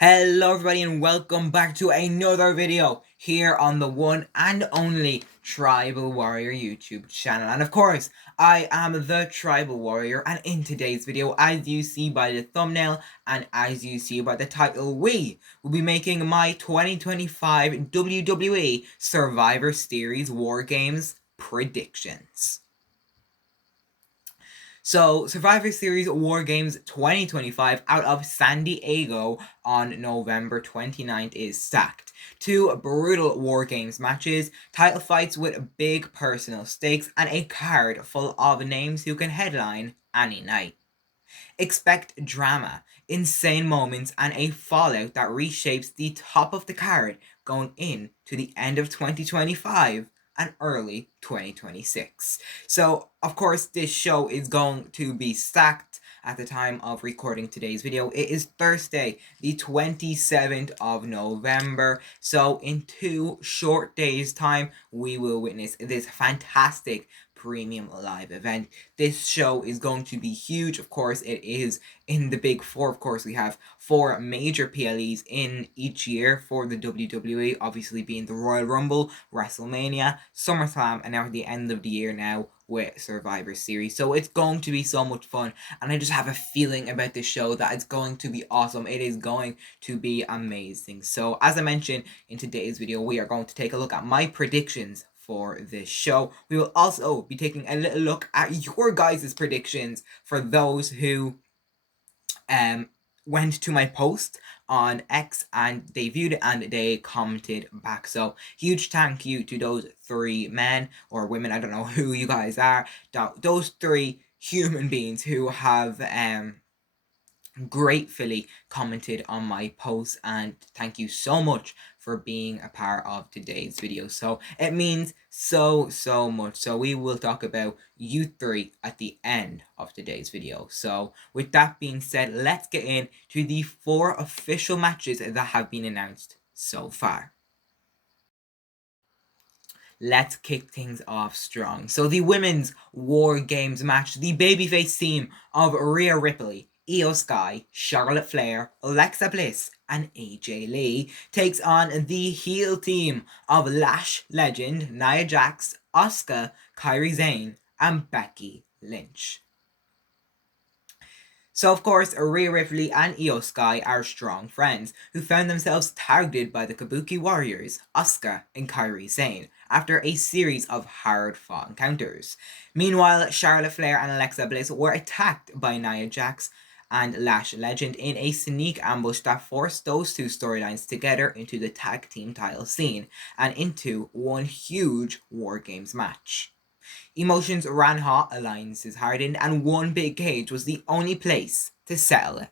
Hello everybody and welcome back to another video here on the one and only Tribal Warrior YouTube channel. And of course, I am the Tribal Warrior, and in today's video, as you see by the thumbnail and as you see by the title, we will be making my 2025 WWE Survivor Series War Games predictions. So, Survivor Series War Games 2025 out of San Diego on November 29th is stacked. Two brutal War Games matches, title fights with big personal stakes, and a card full of names who can headline any night. Expect drama, insane moments, and a fallout that reshapes the top of the card going in to the end of 2025 and early 2026. So, of course, this show is going to be stacked at the time of recording today's video. It is Thursday, the 27th of November. So, in 2 short days' time, we will witness this fantastic premium live event. This show is going to be huge. Of course, it is in the big four. Of course, we have 4 major PLEs in each year for the WWE, obviously being the Royal Rumble, WrestleMania, SummerSlam, and now at the end of the year now with Survivor Series. So it's going to be so much fun, and I just have a feeling about this show that it's going to be awesome. It is going to be amazing. So as I mentioned in today's video, we are going to take a look at my predictions for this show. We will also be taking a little look at your guys' predictions for those who went to my post on X and they viewed it and they commented back. So huge thank you to those 3 men or women, I don't know who you guys are, those 3 human beings who have gratefully commented on my post, and thank you so much for being a part of today's video. So it means so much. So we will talk about you 3 at the end of today's video. So with that being said, let's get into the 4 official matches that have been announced so far. Let's kick things off strong. So the women's War Games match, the babyface team of Rhea Ripley, Io Sky, Charlotte Flair, Alexa Bliss, and AJ Lee takes on the heel team of Lash legend Nia Jax, Asuka, Kairi Sane, and Becky Lynch. So of course, Rhea Ripley and Io Sky are strong friends who found themselves targeted by the Kabuki Warriors, Asuka and Kairi Sane, after a series of hard-fought encounters. Meanwhile, Charlotte Flair and Alexa Bliss were attacked by Nia Jax and Lash Legend in a sneak ambush that forced those 2 storylines together into the tag team title scene and into one huge War Games match. Emotions ran hot, alliances hardened, and one big cage was the only place to settle it.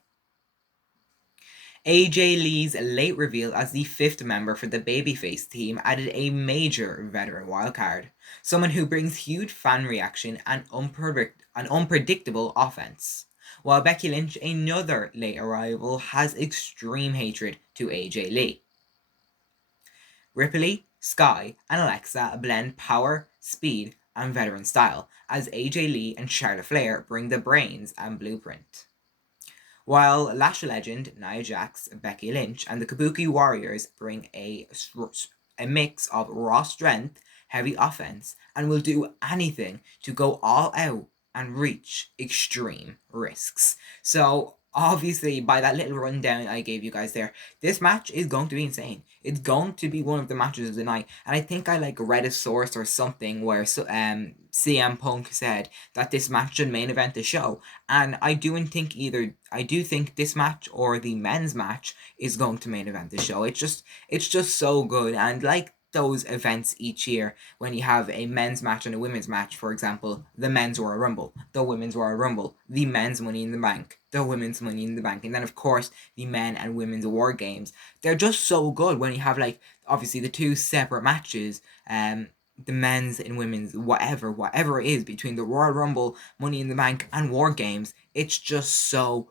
AJ Lee's late reveal as the 5th member for the babyface team added a major veteran wildcard, someone who brings huge fan reaction and unpredictable offense. While Becky Lynch, another late arrival, has extreme hatred to AJ Lee. Ripley, Sky, and Alexa blend power, speed, and veteran style, as AJ Lee and Charlotte Flair bring the brains and blueprint. While Lash Legend, Nia Jax, Becky Lynch, and the Kabuki Warriors bring a mix of raw strength, heavy offense, and will do anything to go all out and reach extreme risks. So obviously, by that little rundown I gave you guys there, this match is going to be insane. It's going to be one of the matches of the night. And I think I read a source or something where CM Punk said that this match should main event the show. And I do think this match or the men's match is going to main event the show. It's just so good. And like those events each year, when you have a men's match and a women's match, for example, the men's Royal Rumble, the women's Royal Rumble, the men's Money in the Bank, the women's Money in the Bank, and then of course the men and women's War Games. They're just so good when you have obviously the 2 separate matches, the men's and women's whatever it is between the Royal Rumble, Money in the Bank, and War Games. It's just so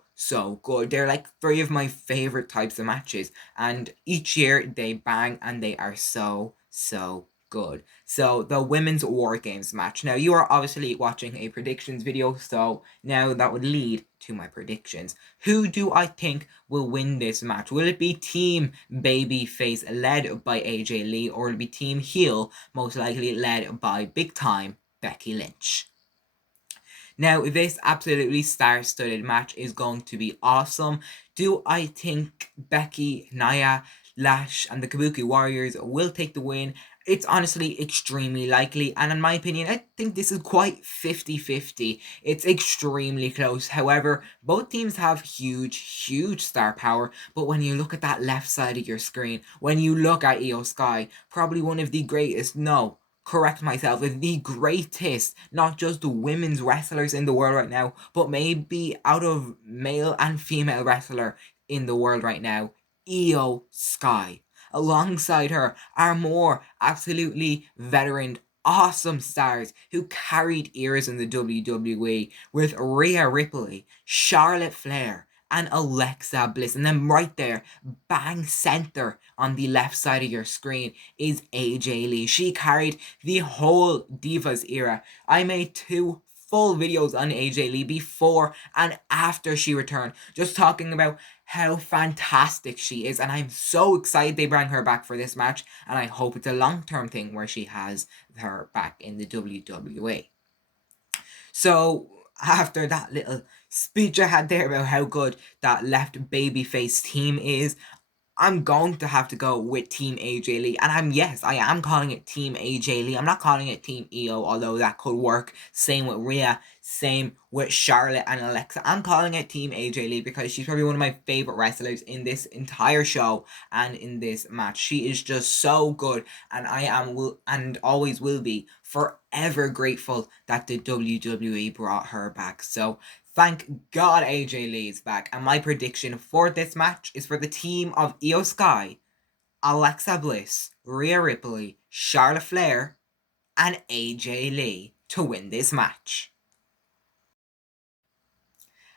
good. They're 3 of my favorite types of matches, and each year they bang and they are so good. So the women's war games match. Now you are obviously watching a predictions video, so now that would lead to my predictions. Who do I think will win this match? Will it be Team Babyface led by AJ Lee, or will it be Team Heel, most likely led by big time Becky Lynch? Now, this absolutely star-studded match is going to be awesome. Do I think Becky, Nia, Lash, and the Kabuki Warriors will take the win? It's honestly extremely likely, and in my opinion, I think this is quite 50-50. It's extremely close. However, both teams have huge star power, but when you look at that left side of your screen, when you look at Io Sky, probably one of the greatest, no, correct myself, is the greatest, not just the women's wrestlers in the world right now, but maybe out of male and female wrestler in the world right now, Io Sky. Alongside her are more absolutely veteran, awesome stars who carried eras in the WWE with Rhea Ripley, Charlotte Flair, and Alexa Bliss. And then right there, bang center on the left side of your screen, is AJ Lee. She carried the whole Divas era. I made 2 full videos on AJ Lee before and after she returned, just talking about how fantastic she is, and I'm so excited they bring her back for this match, and I hope it's a long-term thing where she has her back in the WWE. So after that little speech I had there about how good that left babyface team is, I'm going to have to go with Team AJ Lee. And I am calling it Team AJ Lee. I'm not calling it Team EO, although that could work. Same with Rhea, same with Charlotte and Alexa. I'm calling it Team AJ Lee because she's probably one of my favorite wrestlers in this entire show and in this match. She is just so good, and I am and always will be forever grateful that the WWE brought her back. So thank God AJ Lee is back, and my prediction for this match is for the team of Io Sky, Alexa Bliss, Rhea Ripley, Charlotte Flair, and AJ Lee to win this match.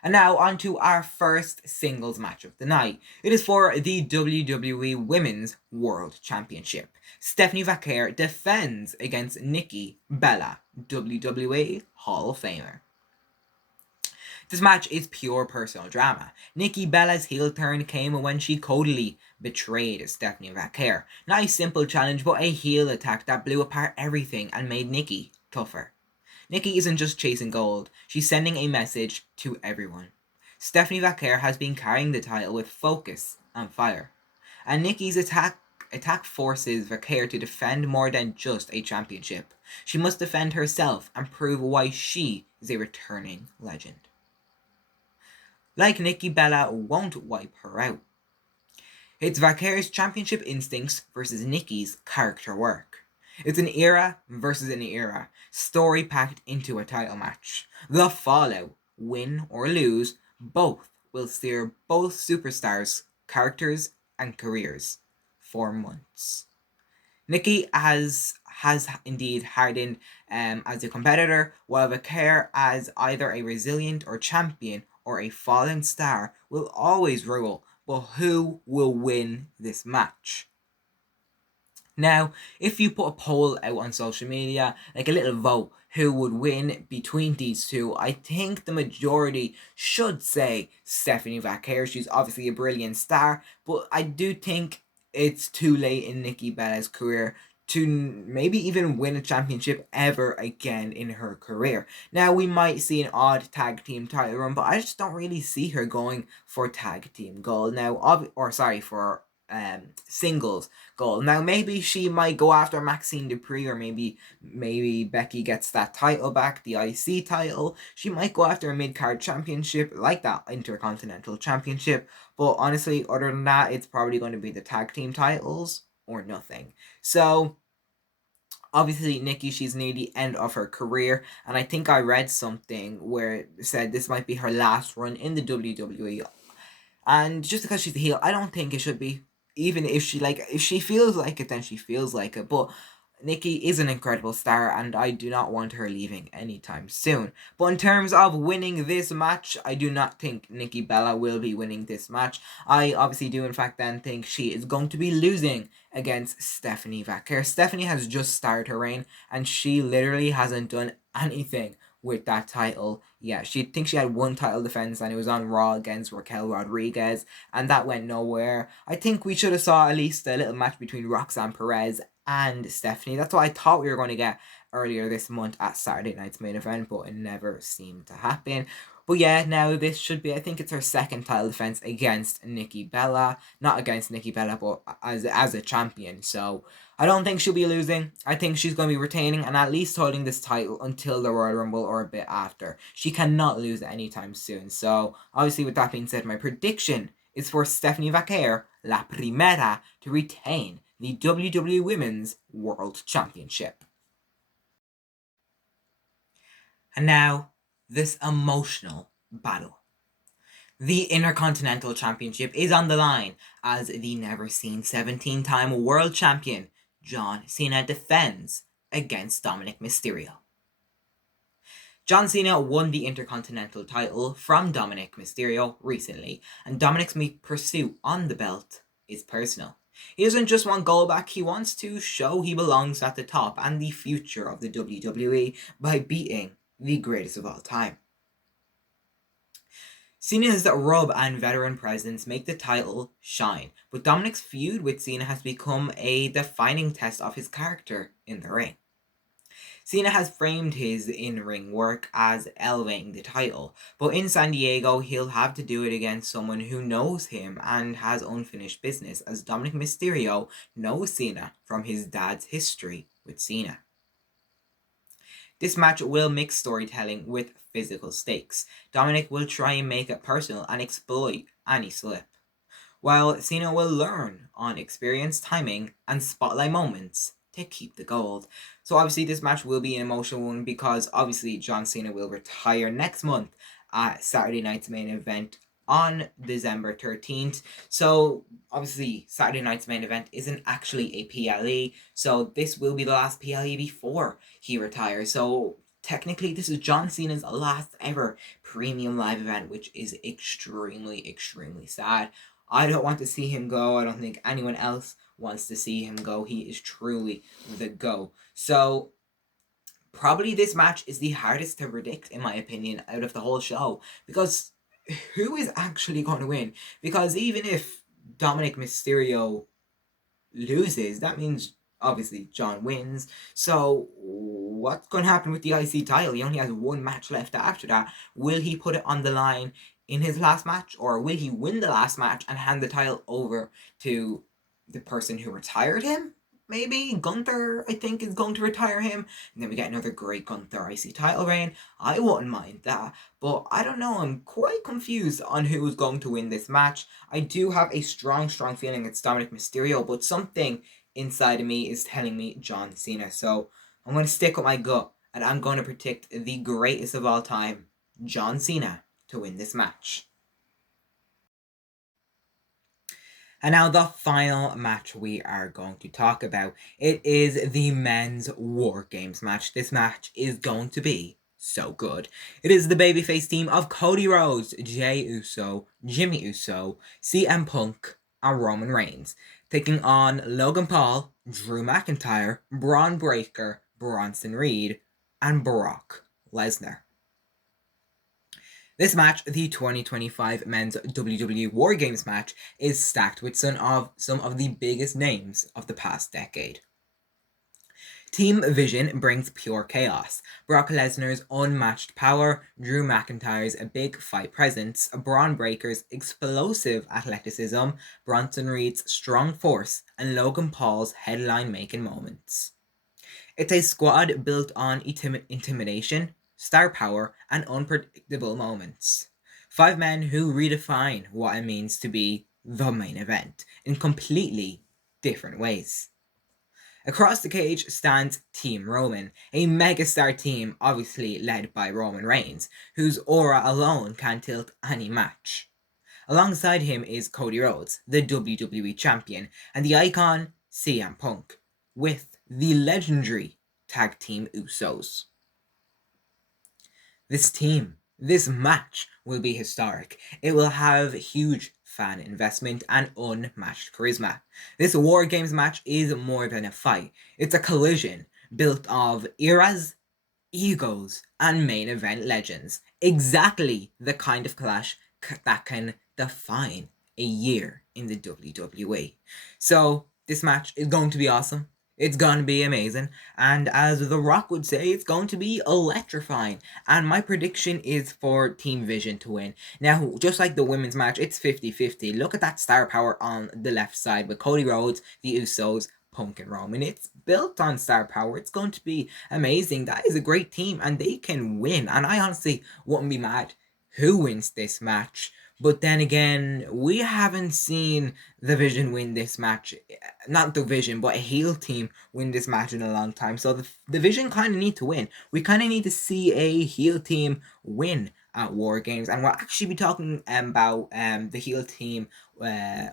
And now on to our first singles match of the night. It is for the WWE Women's World Championship. Stephanie Vaquer defends against Nikki Bella, WWE Hall of Famer. This match is pure personal drama. Nikki Bella's heel turn came when she coldly betrayed Stephanie Vaquer. Not a simple challenge, but a heel attack that blew apart everything and made Nikki tougher. Nikki isn't just chasing gold, she's sending a message to everyone. Stephanie Vaquer has been carrying the title with focus and fire, and Nikki's attack forces Vaquer to defend more than just a championship. She must defend herself and prove why she is a returning legend. Like Nikki, Bella won't wipe her out. It's Vaquer's championship instincts versus Nikki's character work. It's an era versus an era, story packed into a title match. The fallout, win or lose, both will steer both superstars' characters and careers for months. Nikki has indeed hardened as a competitor, while Vaquer as either a resilient or champion or a fallen star will always rule, but who will win this match? Now, if you put a poll out on social media, like a little vote, who would win between these two, I think the majority should say Stephanie Vaquer. She's obviously a brilliant star, but I do think it's too late in Nikki Bella's career to maybe even win a championship ever again in her career. Now, we might see an odd tag team title run, but I just don't really see her going for tag team gold now, for singles gold. Now, maybe she might go after Maxine Dupree, or maybe Becky gets that title back, the IC title. She might go after a mid-card championship like that Intercontinental Championship, but honestly, other than that, it's probably going to be the tag team titles or nothing. So obviously, Nikki, she's near the end of her career, and I think I read something where it said this might be her last run in the WWE. And just because she's a heel, I don't think it should be. Even if she feels like it, then she feels like it. But Nikki is an incredible star, and I do not want her leaving anytime soon. But in terms of winning this match, I do not think Nikki Bella will be winning this match. I obviously do, in fact, then think she is going to be losing against Stephanie Vaquer. Stephanie has just started her reign, and she literally hasn't done anything with that title. Yeah, she thinks she had one title defense, and it was on Raw against Raquel Rodriguez, and that went nowhere. I think we should have saw at least a little match between Roxanne Perez and Stephanie. That's what I thought we were going to get earlier this month at Saturday night's main event, but it never seemed to happen. But yeah, now this should be, I think it's her second title defense against Nikki Bella. Not against Nikki Bella, but as a champion. So I don't think she'll be losing. I think she's going to be retaining and at least holding this title until the Royal Rumble or a bit after. She cannot lose anytime soon. So obviously, with that being said, my prediction is for Stephanie Vaquer, La Primera, to retain the WWE Women's World Championship. And now, this emotional battle. The Intercontinental Championship is on the line as the never-seen 17-time World Champion John Cena defends against Dominic Mysterio. John Cena won the Intercontinental title from Dominic Mysterio recently, and Dominic's pursuit on the belt is personal. He doesn't just want gold back, he wants to show he belongs at the top and the future of the WWE by beating the greatest of all time. Cena's rub and veteran presence make the title shine, but Dominic's feud with Cena has become a defining test of his character in the ring. Cena has framed his in-ring work as elevating the title, but in San Diego, he'll have to do it against someone who knows him and has unfinished business, as Dominic Mysterio knows Cena from his dad's history with Cena. This match will mix storytelling with physical stakes. Dominic will try and make it personal and exploit any slip, while Cena will learn on experience, timing, and spotlight moments to keep the gold. So obviously this match will be an emotional one because obviously John Cena will retire next month at Saturday night's main event on December 13th. So obviously Saturday night's main event isn't actually a PLE, so this will be the last PLE before he retires. So technically this is John Cena's last ever premium live event, which is extremely, extremely sad. I don't want to see him go. I don't think anyone else wants to see him go. He is truly the GOAT. So probably this match is the hardest to predict, in my opinion, out of the whole show, because who is actually going to win? Because even if Dominic Mysterio loses, that means obviously John wins. So what's going to happen with the IC title? He only has one match left after that. Will he put it on the line in his last match, or will he win the last match and hand the title over to the person who retired him? Maybe Gunther, I think, is going to retire him, and then we get another great Gunther IC title reign. I wouldn't mind that, but I don't know. I'm quite confused on who's going to win this match. I do have a strong feeling it's Dominic Mysterio, but something inside of me is telling me John Cena. So I'm going to stick with my gut, and I'm going to predict the greatest of all time, John Cena, to win this match. And now the final match we are going to talk about. It is the men's War Games match. This match is going to be so good. It is the babyface team of Cody Rhodes, Jey Uso, Jimmy Uso, CM Punk, and Roman Reigns, taking on Logan Paul, Drew McIntyre, Braun Breaker, Bronson Reed, and Brock Lesnar. This match, the 2025 Men's WWE War Games match, is stacked with some of the biggest names of the past decade. Team Vision brings pure chaos. Brock Lesnar's unmatched power, Drew McIntyre's big fight presence, Braun Breaker's explosive athleticism, Bronson Reed's strong force, and Logan Paul's headline-making moments. It's a squad built on intimidation, star power, and unpredictable moments. 5 men who redefine what it means to be the main event in completely different ways. Across the cage stands Team Roman, a megastar team obviously led by Roman Reigns, whose aura alone can tilt any match. Alongside him is Cody Rhodes, the WWE Champion, and the icon CM Punk, with the legendary tag team Usos. This match will be historic. It will have huge fan investment and unmatched charisma. This War Games match is more than a fight. It's a collision built of eras, egos, and main event legends. Exactly the kind of clash that can define a year in the WWE. So, this match is going to be awesome. It's going to be amazing. And as The Rock would say, it's going to be electrifying. And my prediction is for Team Vision to win. Now, just like the women's match, it's 50-50. Look at that star power on the left side with Cody Rhodes, the Usos, Punk and Roman. It's built on star power. It's going to be amazing. That is a great team and they can win. And I honestly wouldn't be mad who wins this match. But then again, we haven't seen the Vision win this match. Not the Vision, but a heel team win this match in a long time. So the Vision kind of need to win. We kind of need to see a heel team win at War Games. And we'll actually be talking about the heel team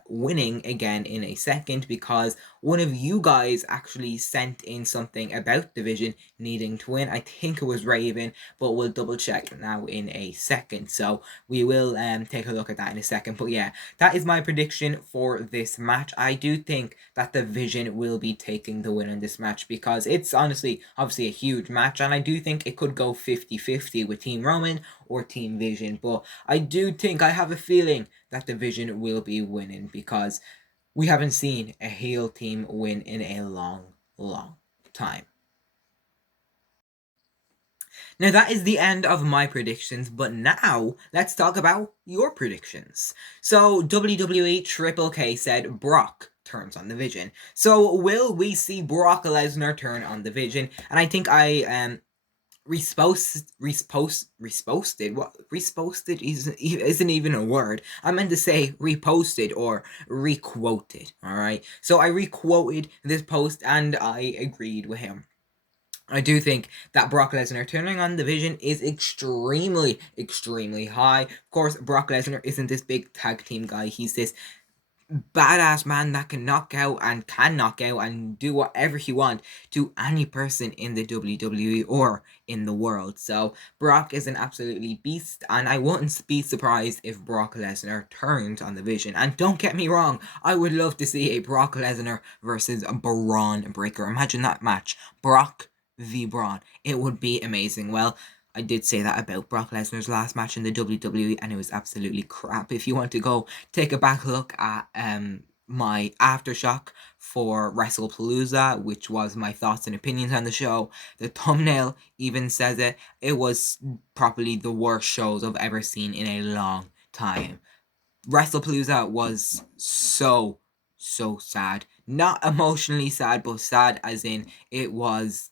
winning again in a second, because one of you guys actually sent in something about Division needing to win. I think it was Raven, but we'll double check now in a second. So we will take a look at that in a second. But yeah, that is my prediction for this match. I do think that Division will be taking the win in this match because it's honestly, obviously a huge match, and I do think it could go 50-50 with Team Roman or Team Vision. But I do think, I have a feeling that Division will be winning because we haven't seen a heel team win in a long time. Now that is the end of my predictions, but now let's talk about your predictions. So WWE Triple K said Brock turns on the Vision. So will we see Brock Lesnar turn on the Vision? And I think I reposted what reposted isn't even a word. I meant to say reposted or requoted. All right, so I requoted this post and I agreed with him. I do think that Brock Lesnar turning on the Vision is extremely high. Of course, Brock Lesnar isn't this big tag team guy. He's this badass man that can knock out and do whatever he wants to any person in the WWE or in the world. So Brock is an absolutely beast, and I wouldn't be surprised if Brock Lesnar turns on the Vision. And don't get me wrong, I would love to see a Brock Lesnar versus Braun Breaker. Imagine that match, Brock v Braun. It would be amazing. Well, I did say that about Brock Lesnar's last match in the WWE, and it was absolutely crap. If you want to go take a back look at my aftershock for WrestlePalooza, which was my thoughts and opinions on the show, the thumbnail even says it. It was probably the worst shows I've ever seen in a long time. WrestlePalooza was so sad. Not emotionally sad, but sad as in it was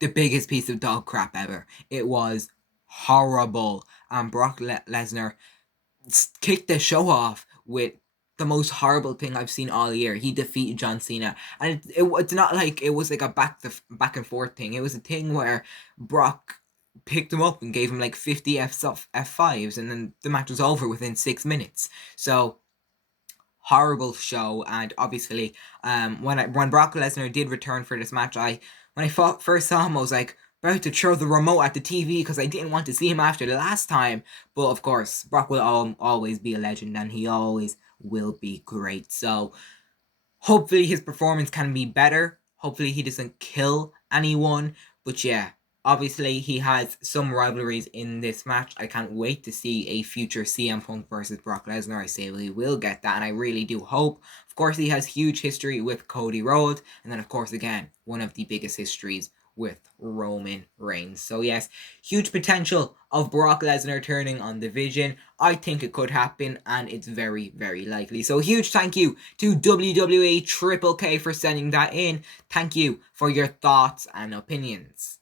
the biggest piece of dog crap ever. It was horrible. And Brock Lesnar kicked the show off with the most horrible thing I've seen all year. He defeated John Cena, and it's not like it was like a back and forth thing. It was a thing where Brock picked him up and gave him like 50 F5s, and then the match was over within 6 minutes. So horrible show. And obviously, when Brock Lesnar did return for this match, when I first saw him, I was like about to throw the remote at the TV because I didn't want to see him after the last time. But of course, Brock will always be a legend, and he always will be great. So hopefully his performance can be better. Hopefully he doesn't kill anyone. But yeah, obviously he has some rivalries in this match. I can't wait to see a future CM Punk versus Brock Lesnar. I say we will get that, and I really do hope. Of course, he has huge history with Cody Rhodes, and then of course again, one of the biggest histories with Roman Reigns. So yes, huge potential of Brock Lesnar turning on the Vision. I think it could happen, and it's very likely. So huge thank you to WWE Triple K for sending that in. Thank you for your thoughts and opinions.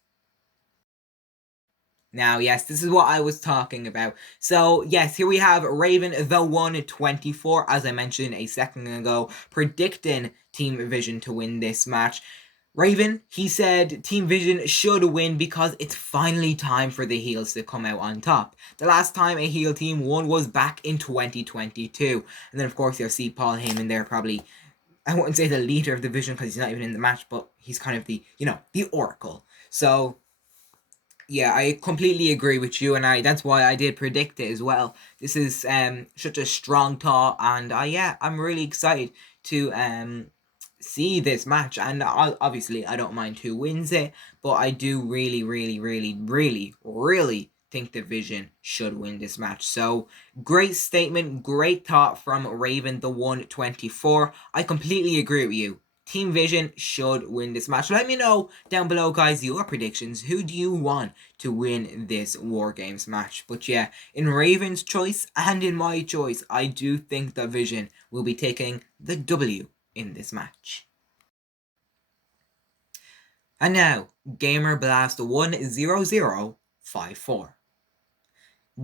Now, yes, this is what I was talking about. So, yes, here we have Raven the 124, as I mentioned a second ago, predicting Team Vision to win this match. Raven, he said Team Vision should win because it's finally time for the heels to come out on top. The last time a heel team won was back in 2022. And then, of course, you'll see Paul Heyman there probably I wouldn't say the leader of the division because he's not even in the match, but he's kind of the, the oracle. So yeah, I completely agree with you, and that's why I did predict it as well. This is such a strong thought, and I'm really excited to see this match. And obviously, I don't mind who wins it, but I do really, really, really, really, really think the Vision should win this match. So great statement, great thought from Raven the 124. I completely agree with you. Team Vision should win this match. Let me know down below, guys, your predictions. Who do you want to win this War Games match? But yeah, in Raven's choice and in my choice, I do think that Vision will be taking the W in this match. And now, Gamer Blast 10054.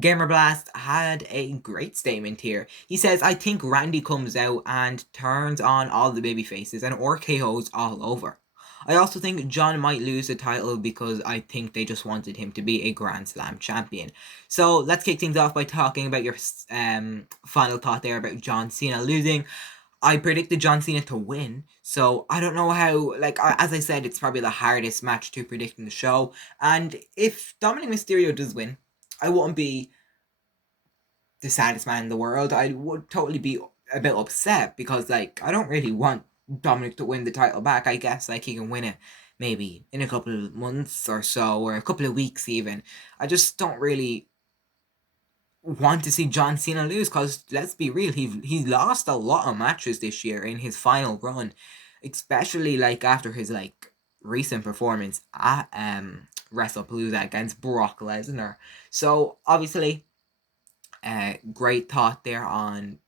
Gamer Blast had a great statement here. He says, I think Randy comes out and turns on all the baby faces and RKOs all over. I also think John might lose the title because I think they just wanted him to be a Grand Slam champion. So let's kick things off by talking about your final thought there about John Cena losing. I predicted John Cena to win, so I don't know how, as I said, it's probably the hardest match to predict in the show. And if Dominic Mysterio does win, I wouldn't be the saddest man in the world. I would totally be a bit upset because, I don't really want Dominic to win the title back. I guess, he can win it maybe in a couple of months or so, or a couple of weeks even. I just don't really want to see John Cena lose because, let's be real, he lost a lot of matches this year in his final run, especially after his recent performance at WrestlePalooza against Brock Lesnar. So obviously, great thought there on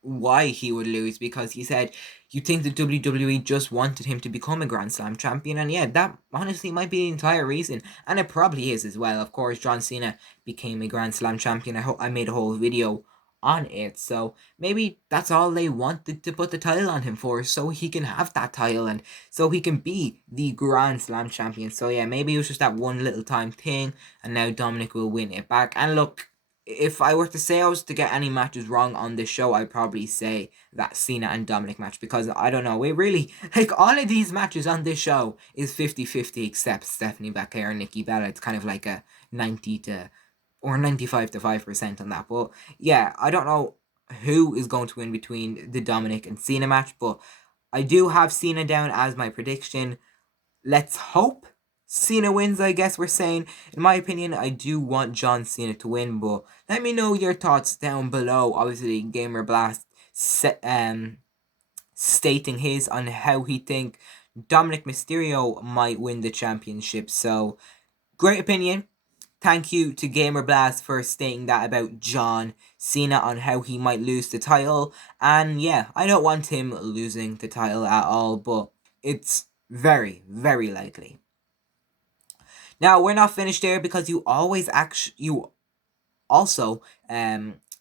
why he would lose, because he said you think the WWE just wanted him to become a Grand Slam champion, and yeah, that honestly might be the entire reason, and it probably is as well. Of course, John Cena became a Grand Slam champion. I made a whole video on it, so maybe that's all they wanted to put the title on him for, so he can have that title and so he can be the Grand Slam champion. So yeah, maybe it was just that one little time thing, and now Dominic will win it back. And look, if I were to say I was to get any matches wrong on this show, I'd probably say that Cena and Dominic match, because I don't know, it really, all of these matches on this show is 50-50 except Stephaine, Vaquer, and Nikki Bella. It's kind of like a 90 to, or 95 to 5% on that. But yeah, I don't know who is going to win between the Dominic and Cena match, but I do have Cena down as my prediction. Let's hope Cena wins, I guess we're saying. In my opinion, I do want John Cena to win, but let me know your thoughts down below. Obviously, Gamer Blast stating his on how he think Dominic Mysterio might win the championship. So, great opinion. Thank you to Gamer Blast for stating that about John Cena on how he might lose the title. And yeah, I don't want him losing the title at all, but it's very, very likely. Now, we're not finished there, because you also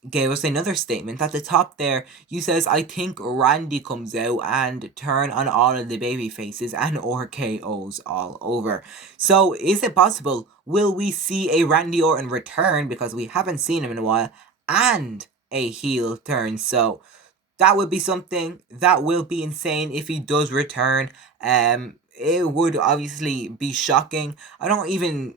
gave us another statement at the top there. You says, I think Randy comes out and turn on all of the baby faces and RKOs all over. So is it possible, will we see a Randy Orton return, because we haven't seen him in a while, and a heel turn? So that would be something that will be insane if he does return. It would obviously be shocking. I don't even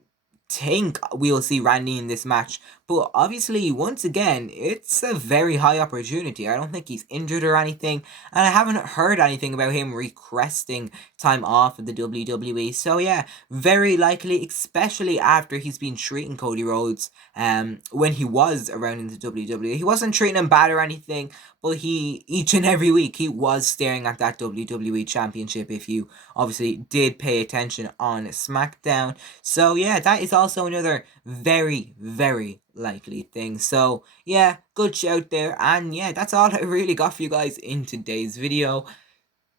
think we'll see Randy in this match, but obviously, once again, it's a very high opportunity. I don't think he's injured or anything, and I haven't heard anything about him requesting time off of the WWE. So yeah, very likely, especially after he's been treating Cody Rhodes when he was around in the WWE. He wasn't treating him bad or anything, but each and every week, he was staring at that WWE Championship, if you obviously did pay attention on SmackDown. So yeah, that is also another very, very likely thing. So yeah, good shout there. And yeah, that's all I really got for you guys in today's video.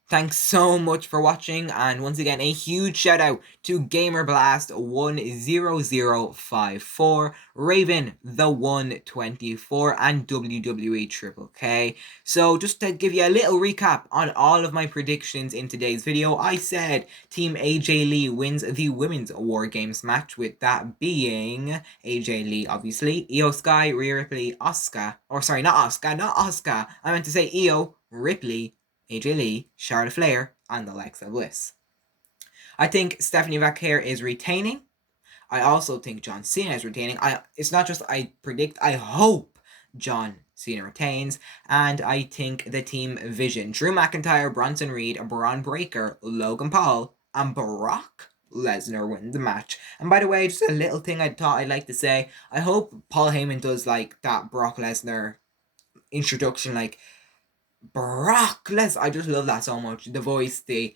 Thanks so much for watching, and once again, a huge shout out to Gamer Blast 10054, Raven the 124, and WWE Triple K. So just to give you a little recap on all of my predictions in today's video, I said Team AJ Lee wins the Women's War Games match, with that being AJ Lee, obviously, Io Sky, Rhea Ripley, Asuka, or sorry, not Asuka, I meant to say Io, Ripley, AJ Lee, Charlotte Flair, and Alexa Bliss. I think Stephanie Vaquer is retaining. I also think John Cena is retaining. It's not just I predict, I hope John Cena retains. And I think the team vision, Drew McIntyre, Bronson Reed, Braun Breaker, Logan Paul, and Brock Lesnar win the match. And by the way, just a little thing I thought I'd like to say. I hope Paul Heyman does like that Brock Lesnar introduction, like Brock Lesnar. I just love that so much. The voice, the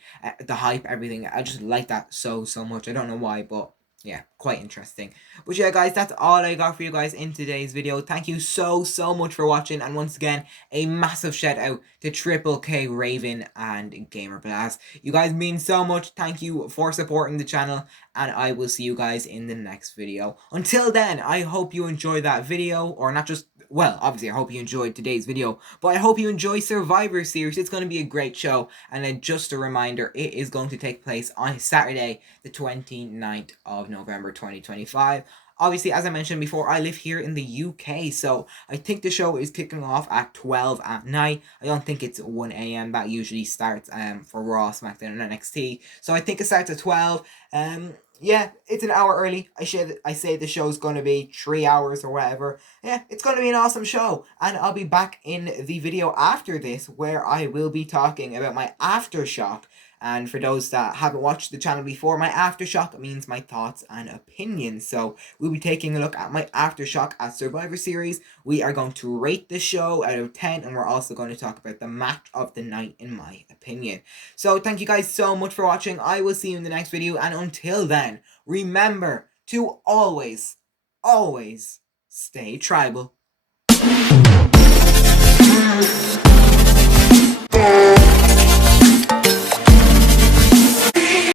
hype, everything. I just like that so much. I don't know why, but yeah, quite interesting. But yeah, guys, that's all I got for you guys in today's video. Thank you so much for watching, and once again, a massive shout out to Triple K, Raven, and Gamer Blast. You guys mean so much. Thank you for supporting the channel, and I will see you guys in the next video. Until then, I hope you enjoyed that video, or not just, well, obviously I hope you enjoyed today's video, but I hope you enjoy Survivor Series. It's going to be a great show, and then just a reminder, it is going to take place on Saturday, the 29th of November 2025. Obviously, as I mentioned before, I live here in the UK, so I think the show is kicking off at 12 at night. I don't think it's 1 a.m. That usually starts for Raw, SmackDown, and NXT. So I think it starts at 12. Yeah, it's an hour early. I say the show's going to be 3 hours or whatever. Yeah, it's going to be an awesome show. And I'll be back in the video after this, where I will be talking about my aftershock. And for those that haven't watched the channel before, my aftershock means my thoughts and opinions. So we'll be taking a look at my aftershock at Survivor Series. We are going to rate the show out of 10, and we're also going to talk about the match of the night, in my opinion. So thank you guys so much for watching. I will see you in the next video, and until then, remember to always stay tribal.